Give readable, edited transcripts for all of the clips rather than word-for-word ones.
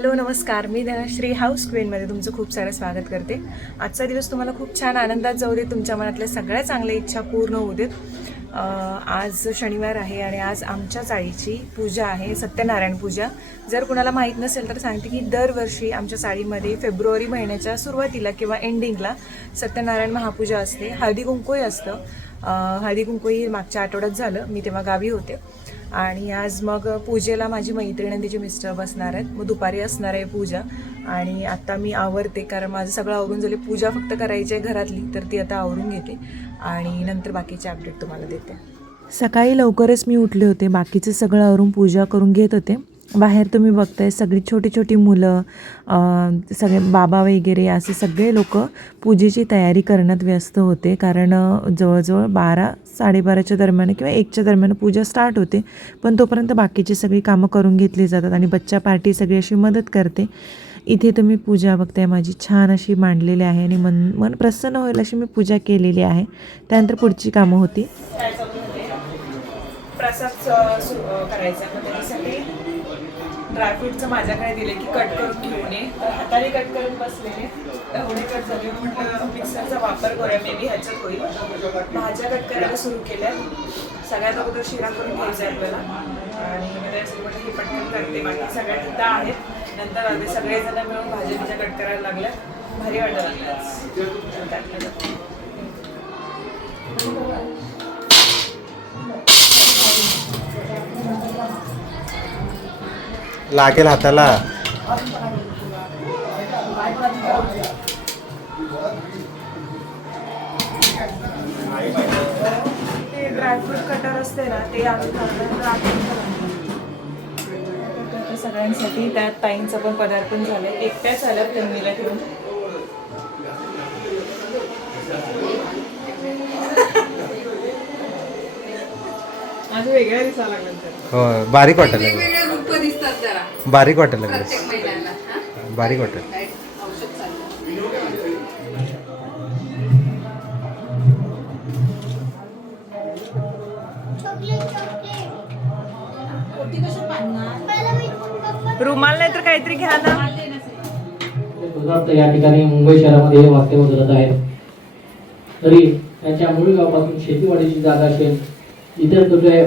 Hello नमस्कार, मी Dhanashree house क्वीनमध्ये तुमचं खूप सारं स्वागत करते. आजचा दिवस तुम्हाला खूप छान आनंदात जाऊ दे, तुमच्या मनातल्या सगळ्या चांगल्या इच्छा पूर्ण होऊ देत. आज शनिवार आहे आणि आज आमच्या चाळीची पूजा आहे, सत्यनारायण पूजा. जर कुणाला माहीत नसेल तर सांगते की दरवर्षी आमच्या चाळीमध्ये फेब्रुवारी महिन्याच्या सुरुवातीला किंवा एंडिंगला सत्यनारायण महापूजा असते. हळदी कुंकूही असतं. हळदी कुंकूही मागच्या आठवड्यात झालं, मी तेव्हा गावी होते. आणि आज मग पूजेला माझी मैत्रीण आणि तिचे मिस्टर बसणार आहेत. मग दुपारी असणार आहे पूजा. आणि आता मी आवरते, कारण माझं सगळं आवरून झाले. पूजा फक्त करायची आहे घरातली, तर ती आता आवरून घेते आणि नंतर बाकीचे अपडेट तुम्हाला देते. सकाळी लवकरच मी उठले होते, बाकीचं सगळं आवरून पूजा करून घेत होते. बाहेर तुम्ही बघताय सगळी छोटी छोटी मुलं, सगळे बाबा वगैरे असे सगळे लोक पूजेची तयारी करण्यात व्यस्त होते. कारण जवळजवळ 12-12:30च्या दरम्यान किंवा 1च्या दरम्यान पूजा स्टार्ट होते. पण तोपर्यंत बाकीची सगळी कामं करून घेतली जातात आणि बच्चा पार्टी सगळी अशी मदत करते. इथे तुम्ही पूजा बघताय माझी छान अशी मांडलेली आहे आणि मन प्रसन्न होईल अशी मी पूजा केलेली आहे. त्यानंतर पुढची कामं होती. प्रसाद करायचा, त्याच्यासाठी ड्रायफ्रूटचं माझ्याकडे दिले की कट करून घेऊन ये. तर हाताने कट करून बसलेले एवढे कट झाले, म्हटलं मिक्सरचा वापर करूया, मे बी ह्याच्यात होईल. भाज्या कट करायला सुरू केल्या. सगळ्यात अगोदर शिरा करून घ्यायचा आहे आपल्याला आणि त्यासाठी म्हटलं हे पटकन करते. बाकी सगळ्या तिथं आहेत. नंतर आले सगळेजण मिळून भाज्या कट करायला लागल्या. भारी वाटायला लागल्या. लागेल हाताला. ते ड्रायफ्रूट कटर असते ना, ते आम्ही सगळ्यांसाठी. त्यात ताईंचं पण पदार्पण झालं. एकट्याच आल्या फॅमिलीला घेऊन. आज वेगळ्या दिसायला लागलं. हो, बारीक वाटायला लागलं. वेगवेगळे रूप दिसतात जरा बारीक वाटायला लागलं. प्रत्येक महिलांना. बारीक वाटेल. औषध चाललं. रुमाल नाही तर काहीतरी घ्या ना. या ठिकाणी मुंबई शहरामध्ये वास्तव्य करत आहेत. तरी त्यांच्या मूळ गावापासून शेतीवाडीची जागा असेल, इतर कुठे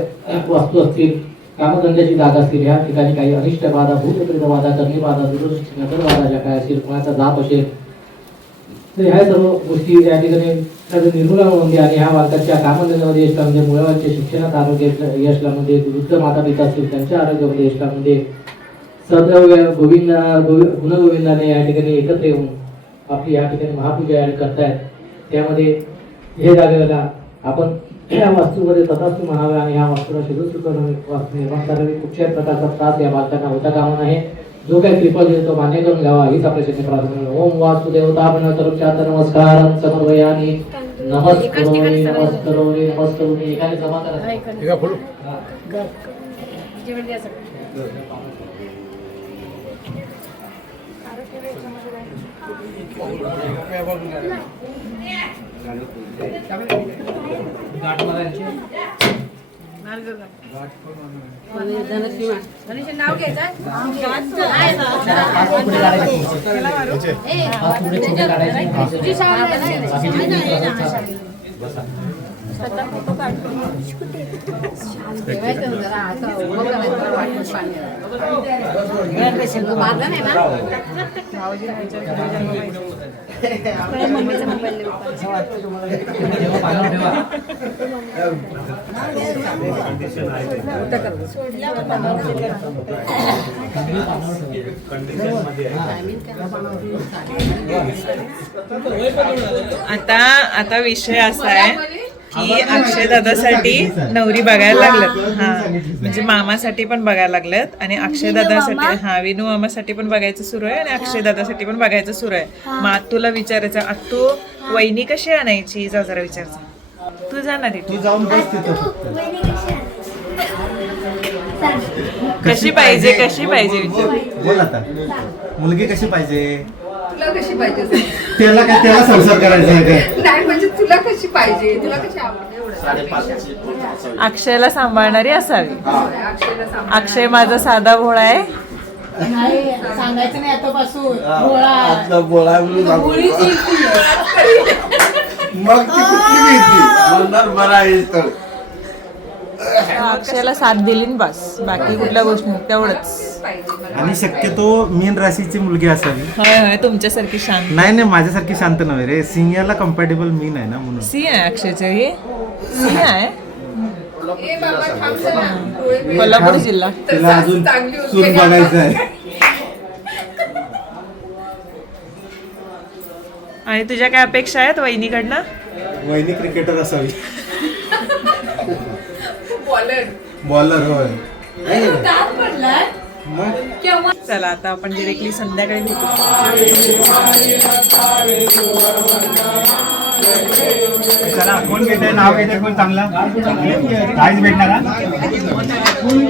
वास्तू असतील, कामधंद्याची जागा असतील, या ठिकाणी काही अनिष्ट बाधा, भूतप्रेत बाधा, करणी बाधा, नगर बाधा ज्या काय असेल, कोणाचा जाप असेल, तर ह्या सर्व गोष्टी या ठिकाणी निर्मूलन होऊन द्या. आणि ह्या बालकाच्या कामधंद्यामध्ये यशामध्ये, मुलांच्या शिक्षणात आरोग्य यशामध्ये, वृद्ध माता पिता असतील त्यांच्या आरोग्यामध्ये यशामध्ये सदैव गुणगोविंदाने या ठिकाणी एकत्र येऊन आपली या ठिकाणी महापूजा करतायत. त्यामध्ये हे झालेला आपण या वास्तूमध्ये तथास्तु म्हणावे आणि ह्या वास्तूला शिरसुख वास्तू निर्माण करावी. कुठल्याही प्रकारचा त्रास या बालकांना होता कामा नये. जो काही कृपा देतो तो मान्य करून घ्यावा हीच आपल्यासाठी प्रार्थना. ओम वास्तु देवता नमस्कार समर्पयामि. नमस्करोमि नमस्करोमि नमस्करोमि. एकाने जमा करा. नाव घ्यायचं आता विषय असा आहे की अक्षय दादासाठी नवरी बघायला लागलेत. म्हणजे मामासाठी पण बघायला लागलेत आणि अक्षय दादासाठी विनू मामासाठी पण बघायचं सुरू आहे आणि अक्षय दादासाठी पण बघायचं सुरू आहे. मग आत्तूला विचारायचं, आत्तू वहिनी कशी आणायची, जा जरा विचारायचं. तू जाणार आहे, तू जाऊन बस तिथं. कशी पाहिजे कशी पाहिजे विचार. बोल आता, मुलगी कशी पाहिजे? तुला कशी पाहिजे? त्याला काय, त्याला संसार करायचा आहे काय? नाही म्हणजे तुला कशी पाहिजे, तुला कशी आवडते एवढं. अक्षयला सांभाळणारी असावी. अक्षयला सांभाळ. अक्षय माझा साधा भोळा आहे नाही सांगायचं नाही आतापासून आता बोळा म्हणून सांगू. मग ती कुठली भीती म्हणणार बरा आहे तर अक्षयाला साथ दिली न बस, बाकी कुठल्या गोष्टी नाही, तेवढंच. आणि शक्यतो मीन राशीची मुलगी असावी. होय होय, तुमच्यासारखी शांत. नाही नाही, माझ्यासारखी शांत नव्हे रे, सिंहाला कम्पॅटेबल मीन आहे ना म्हणून. सिंह आहे अक्षयचं, हे सिंह आहे. ए बाबा थांब जरा. डोळे मिळ. कोल्हापूर जिल्हा. तिला अजून चांगली सूर उलटी बघायचं आहे. आणि तुझ्या काय अपेक्षा आहेत वहिनीकडनं? वहिनी क्रिकेटर असावी. बॉलर. बॉलर होय. दात पडलाय. मग चला आता आपण डिरेक्टली संध्याकाळी भेटू. चला, कोण घेतंय नाव घेतंय कोण चांगला काहीच भेटणार हा? तुम्ही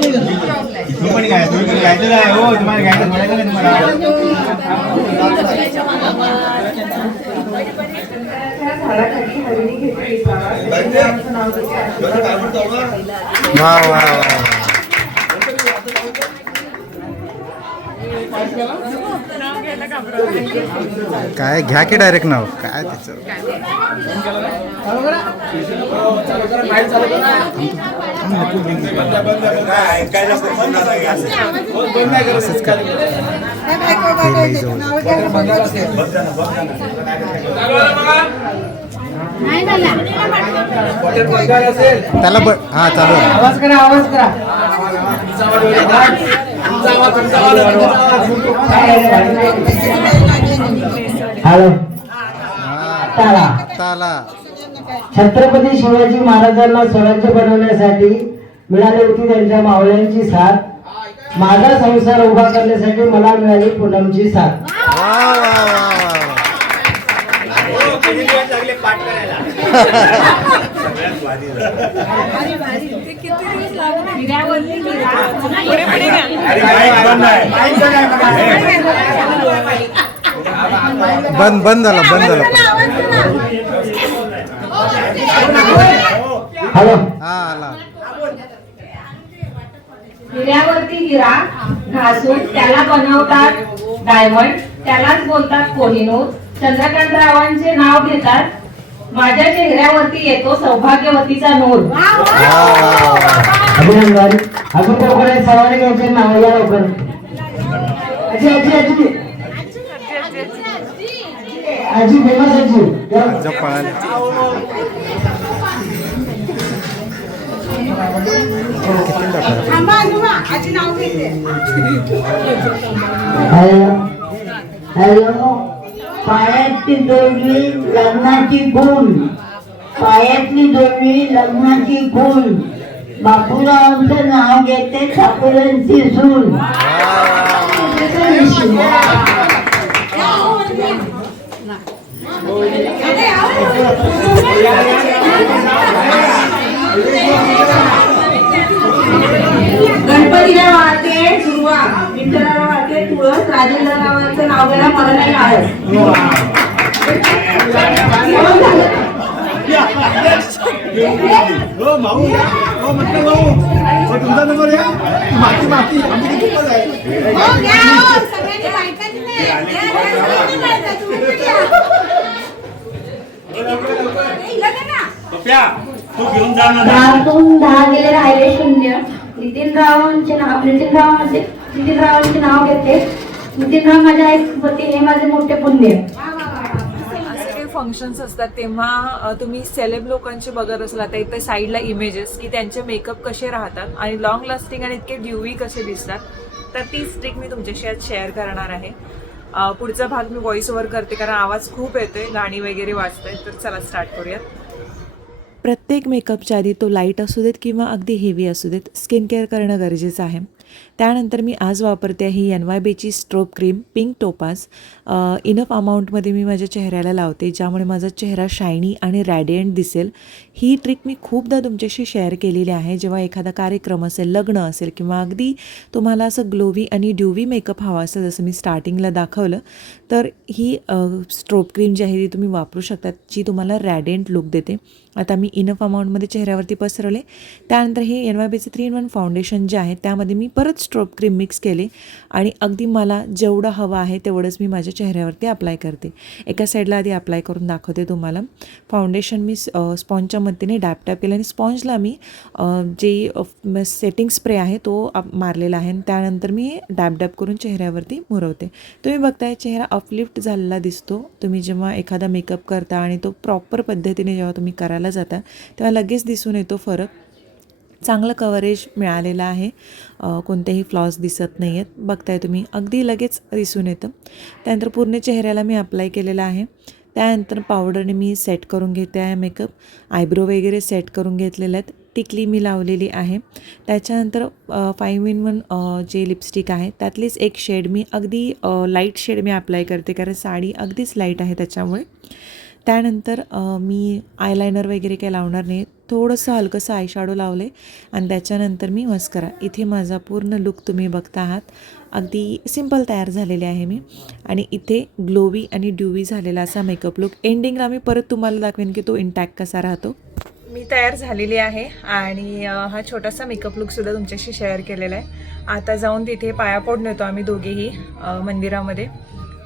पण घ्या, तुम्ही पण घ्यायचं आहे हो, तुम्हाला घ्यायचं बोलायचं नाही तुम्हाला. वा वा वा. काय घ्या की डायरेक्ट नाव काय त्याचं. असंच कर. त्याला हा चालू आहे. आवाज करा आवाज करा. हॅलो ताला ताला. छत्रपती शिवाजी महाराजांना स्वराज्य बनवण्यासाठी मिळाली होती त्यांच्या मावळ्यांची साथ. माझा संसार उभा करण्यासाठी मला मिळाली पूनमची साथ. वा वा वा पुढे पुढे घ्या. बंद झाला बंद झाला. हॅलो हा आला. हिऱ्यावरती हिरा घासून त्याला बनवतात डायमंड, त्यालाच बोलतात कोहिनूर. चंद्रकांतरावांचे नाव घेतात, माझ्या चेहऱ्यावरती येतो सौभाग्यवतीचा नूर. अभिनंदन. अजून कोकणात सवारी घ्यायचे नाव या लवकर. आजी आजी आजी आजी फेमस आजी. जप पळाले. हॅलो पायातली जोडली लग्नाची खून, पायातली जोडली लग्नाची खून. बापूरावांचं नाव घेते ठाकूरांची सून. गणपतीला वाहते सुरुवात, विठ्ठलाला वाहते तुळस, राजेंद्ररावांचं नाव घ्यायला मला नाही आळस. रातून 10 गेले राहिले शून्य. नितीनरावांचे नाव घेते. नितीनराव माझ्या आईपती हे माझे मोठे पुण्य. असे काही फंक्शन्स असतात तेव्हा तुम्ही सेलेब लोकांचे बघत असला तर इथे साईडला इमेजेस की त्यांचे मेकअप कसे राहतात आणि लॉंग लास्टिंग आणि इतके ड्युवी कसे दिसतात, तर तीच ट्रिक मी तुमच्याशी आज शेअर करणार आहे. पुढचा भाग मी व्हॉइस ओव्हर करते कारण आवाज खूप येतोय, गाणी वगैरे वाजतंय. तर चला स्टार्ट करूयात. प्रत्येक मेकअपच्या आधी तो लाईट असू देत किंवा अगदी हेवी असू देत, स्किन केअर करणं गरजेचं आहे. त्यानंतर मी आज वापरते ही NYBची strobe cream pink topaz. Enough अमाऊंटमध्ये मी माझ्या चेहऱ्याला लावते, ज्यामुळे माझा चेहरा शायनी आणि रॅडियंट दिसेल. ही ट्रिक मी खूपदा तुमच्याशी शेअर केलेली आहे. जेव्हा एखादा कार्यक्रम असेल, लग्न असेल किंवा अगदी तुम्हाला असं ग्लोवी आणि ड्युवी मेकअप हवा असेल, जसं मी स्टार्टिंगला दाखवलं, तर ही स्ट्रोब क्रीम जी आहे ती तुम्ही वापरू शकतात, जी तुम्हाला रॅडियंट लुक देते. आता मी इनफ अमाऊंटमध्ये चेहऱ्यावरती पसरवले. त्यानंतर हे NYBचे 3-in-1 फाउंडेशन जे आहे त्यामध्ये मी परत स्ट्रोब क्रीम मिक्स केली आणि अगदी मला जेवढं हवं आहे तेवढंच मी माझ्या चेहऱ्यावरती अप्लाय करते. एका साईडला आधी अप्लाय करून दाखवते तुम्हाला. फाउंडेशन मी स्पॉन्जच्या मदतीने डॅप केलं आणि स्पॉन्जला मी जे सेटिंग स्प्रे आहे तो मारलेला आहे आणि त्यानंतर मी डॅप करून चेहऱ्यावरती मुरवते. तुम्ही बघताय चेहरा अपलिफ्ट झालेला दिसतो. तुम्ही जेव्हा एखादा मेकअप करता आणि तो प्रॉपर पद्धतीने जेव्हा तुम्ही करायला जाता तेव्हा लगेच दिसून येतो फरक. चांगलं कव्हरेज मिळालेलं आहे, कोणतेही फ्लॉज दिसत नाही आहेत. बघताय तुम्ही अगदी लगेच दिसून येतं. त्यानंतर पूर्ण चेहऱ्याला मी अप्लाय केलेला आहे. त्यानंतर पावडरने मी सेट करून घेते आहे मेकअप. आयब्रो वगैरे सेट करून घेतलेले आहेत. टिकली मी लावलेली आहे. त्याच्यानंतर 5-in-1 जे लिपस्टिक आहे त्यातलीच एक शेड मी अगदी लाईट शेड मी अप्लाय करते कारण साडी अगदीच लाईट आहे त्याच्यामुळे. त्यानंतर मी आयलायनर वगैरे काही लावणार नाही, थोडंसं हलकंसं आयशॅडो लावले आणि त्याच्यानंतर मी मस्करा. इथे माझा पूर्ण लुक तुम्ही बघता आहात. अगदी सिंपल तयार झालेले आहे मी आणि इथे ग्लोवी आणि ड्यूवी झालेला असा मेकअप लुक. एंडिंगला मी परत तुम्हाला दाखवेन की तो इंटॅक्ट कसा राहतो. मी तयार झालेली आहे आणि हा छोटासा मेकअप लुकसुद्धा तुमच्याशी शेअर केलेला आहे. आता जाऊन तिथे पायापोड नेतो आम्ही दोघेही मंदिरामध्ये.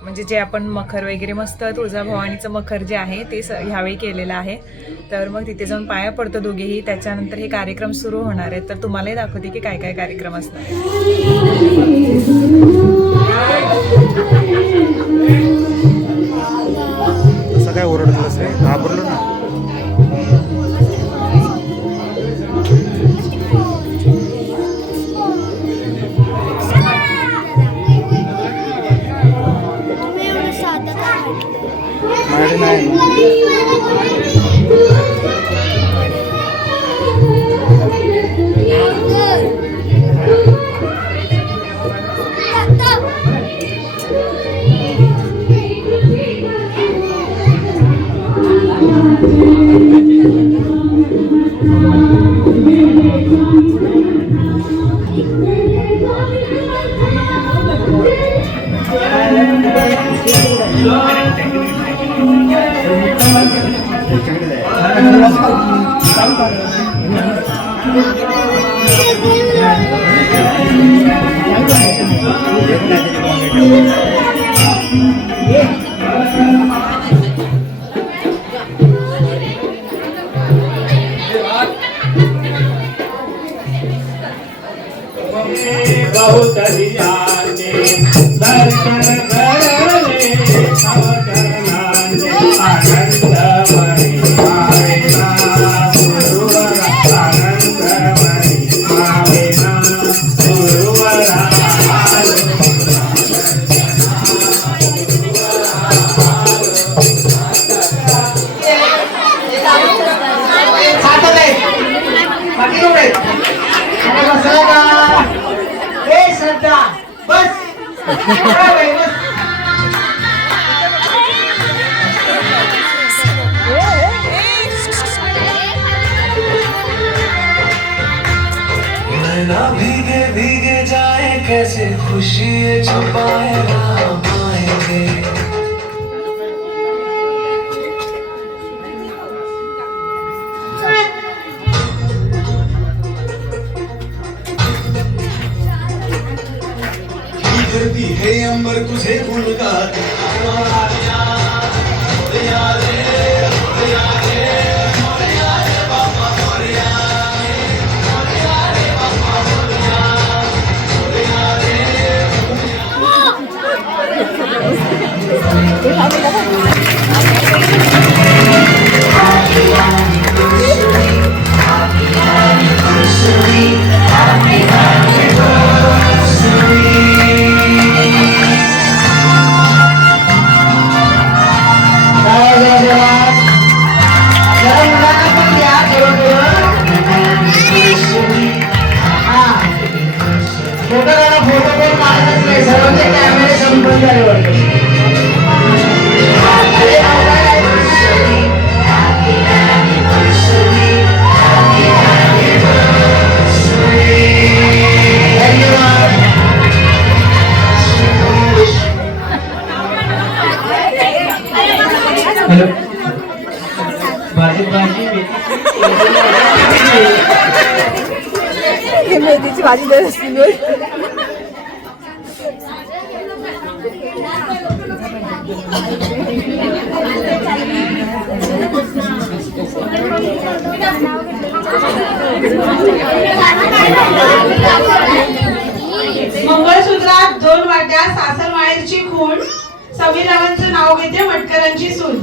म्हणजे जे आपण मखर वगैरे मस्त तुळजाभवानीचं मखर जे आहे ते ह्यावेळी केलेलं आहे. तर मग तिथे जाऊन पाया पडतो दोघेही. त्याच्यानंतर हे कार्यक्रम सुरू होणार आहेत. तर तुम्हालाही दाखवते की काय काय कार्यक्रम असणार आहेत. असं काय ओरडत असे घाबरलो ना. भीगे भीगे जाए कैसे खुशी छुपाए ना पाएंगे. धरती हे अंबर तुझे गुणगान भाजी मेथीची भाजी देत असतील. मंगळसूत्रात 2 वाट्या सासर माहेरची खूण, समीरावांचं नाव घेते मटकरांची सून.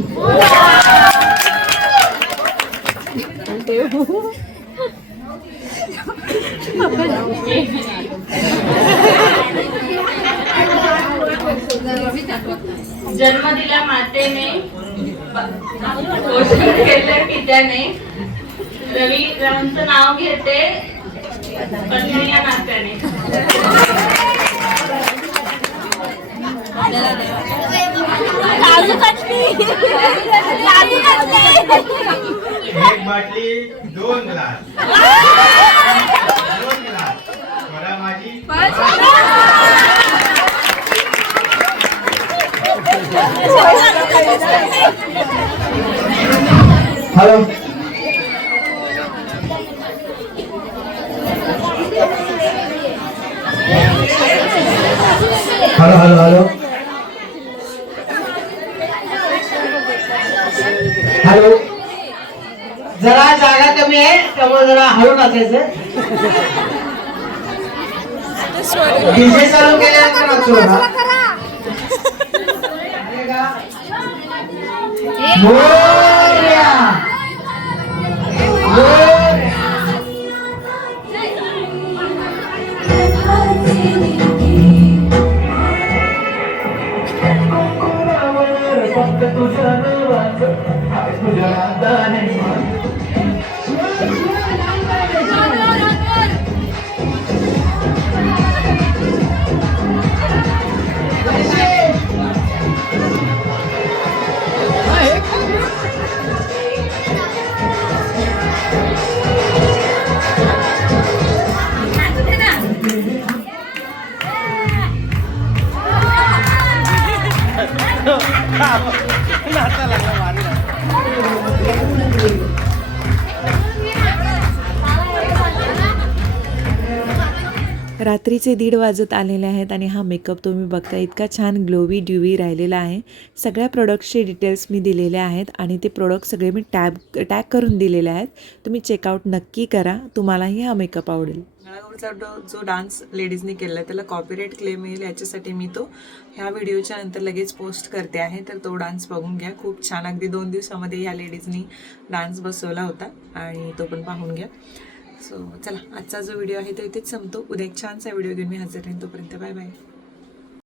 जन्म दिला मातेने, पोषण केलं पित्याने, रवी रावांचं नाव घेते पत्नी या नात्याने. एक बाटली 2 ग्लास. 2 ग्लास. बरं माझी. Hello hello hello hello hello. जरा जागा कमी आहे त्यामुळे जरा हळू नाचायचं. डीजे चालू केल्यानंतर नाचू नका. मोरया. मोरया. फक्त तुझ्या नावाचं, तुझ्या नादाने. रात्रीचे 1:30 वाजत आलेले आहेत आणि हा मेकअप तुम्ही बघता इतका छान ग्लोवी ड्यूवी राहिलेला आहे. सगळ्या प्रोडक्ट्सचे डिटेल्स मी दिलेले आहेत आणि ते प्रोडक्ट सगळे मी टॅग करून दिलेले आहेत. तुम्ही चेकआउट नक्की करा, तुम्हालाही हा मेकअप आवडेल. नळागौरचा जो डान्स लेडीजने केला आहे त्याला कॉपीराईट क्लेम येईल याच्यासाठी मी तो ह्या व्हिडिओच्या नंतर लगेच पोस्ट करते आहे. तर तो डान्स बघून घ्या, खूप छान. अगदी 2 दिवसामध्ये ह्या लेडीजनी डान्स बसवला होता आणि तो पण पाहून घ्या. सो चला, आजचा जो व्हिडिओ आहे तो इथेच संपतो. उद्या एक छानसा व्हिडिओ घेऊन मी हजर राहीन. तोपर्यंत बाय बाय.